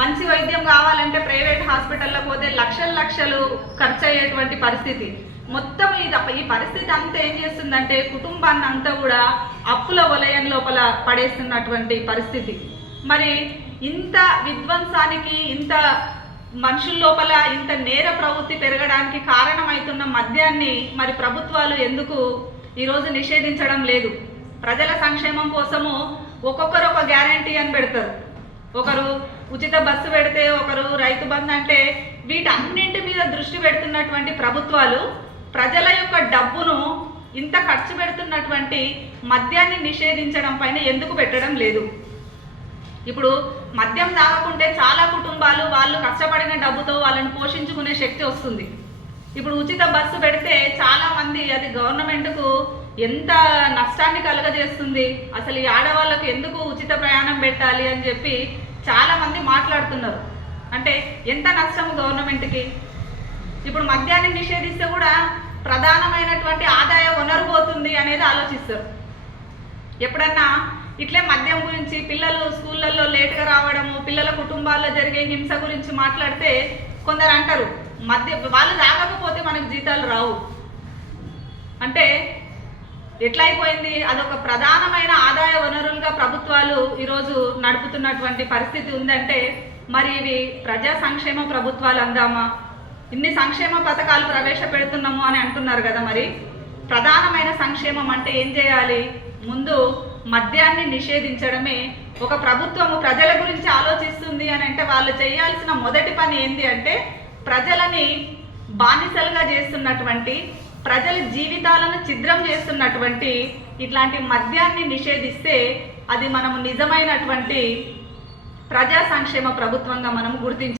మంచి వైద్యం కావాలంటే ప్రైవేట్ హాస్పిటల్లో పోతే లక్షలు లక్షలు ఖర్చు అయ్యేటువంటి పరిస్థితి. మొత్తం ఈ పరిస్థితి అంతా ఏం చేస్తుందంటే కుటుంబాన్ని అంతా కూడా అప్పుల వలయం లోపల పడేస్తున్నటువంటి పరిస్థితి. మరి ఇంత విధ్వంసానికి, ఇంత మనుషుల లోపల ఇంత నేర ప్రవృత్తి పెరగడానికి కారణమవుతున్న మద్యాన్ని మరి ప్రభుత్వాలు ఎందుకు ఈరోజు నిషేధించడం లేదు? ప్రజల సంక్షేమం కోసము ఒక్కొక్కరు ఒక గ్యారంటీ అని పెడతారు. ఒకరు ఉచిత బస్సు పెడితే, ఒకరు రైతు బంధు అంటే, వీటన్నింటి మీద దృష్టి పెడుతున్నటువంటి ప్రభుత్వాలు ప్రజల యొక్క డబ్బును ఇంత ఖర్చు పెడుతున్నటువంటి మద్యాన్ని నిషేధించడం పైన ఎందుకు పెట్టడం లేదు? ఇప్పుడు మద్యం తాగకుంటే చాలా కుటుంబాలు వాళ్ళు కష్టపడిన డబ్బుతో వాళ్ళని పోషించుకునే శక్తి వస్తుంది. ఇప్పుడు ఉచిత బస్సు పెడితే చాలామంది అది గవర్నమెంట్కు ఎంత నష్టాన్ని కలుగజేస్తుంది, అసలు ఈ ఆడవాళ్ళకు ఎందుకు ఉచిత ప్రయాణం పెట్టాలి అని చెప్పి చాలామంది మాట్లాడుతున్నారు. అంటే ఎంత నష్టం గవర్నమెంట్కి. ఇప్పుడు మద్యాన్ని నిషేధిస్తే కూడా ప్రధానమైనటువంటి ఆదాయ వనరు పోతుంది అనేది ఆలోచిస్తారు. ఎప్పుడన్నా ఇట్లే మద్యం గురించి పిల్లలు స్కూళ్ళల్లో లేట్గా రావడము, పిల్లల కుటుంబాల్లో జరిగే హింస గురించి మాట్లాడితే కొందరు అంటారు, వాళ్ళు తాగకపోతే మనకు జీతాలు రావు అంటే ఎట్లయిపోయింది? అదొక ప్రధానమైన ఆదాయ వనరులుగా ప్రభుత్వాలు ఈరోజు నడుపుతున్నటువంటి పరిస్థితి ఉందంటే మరి ఇవి ప్రజా సంక్షేమ ప్రభుత్వాలు అందామా? ఇన్ని సంక్షేమ పథకాలు ప్రవేశపెడుతున్నాము అని అంటున్నారు కదా. మరి ప్రధానమైన సంక్షేమం అంటే ఏం చేయాలి? ముందు మద్యాన్ని నిషేధించడమే. ఒక ప్రభుత్వము ప్రజల గురించి ఆలోచిస్తుంది అని అంటే వాళ్ళు చేయాల్సిన మొదటి పని ఏంటి అంటే ప్రజలని బానిసలుగా చేస్తున్నటువంటి, ప్రజల జీవితాలను ఛిద్రం చేస్తున్నటువంటి ఇట్లాంటి మద్యాన్ని నిషేధిస్తే అది మనము నిజమైనటువంటి ప్రజా సంక్షేమ ప్రభుత్వంగా మనం గుర్తించాలి.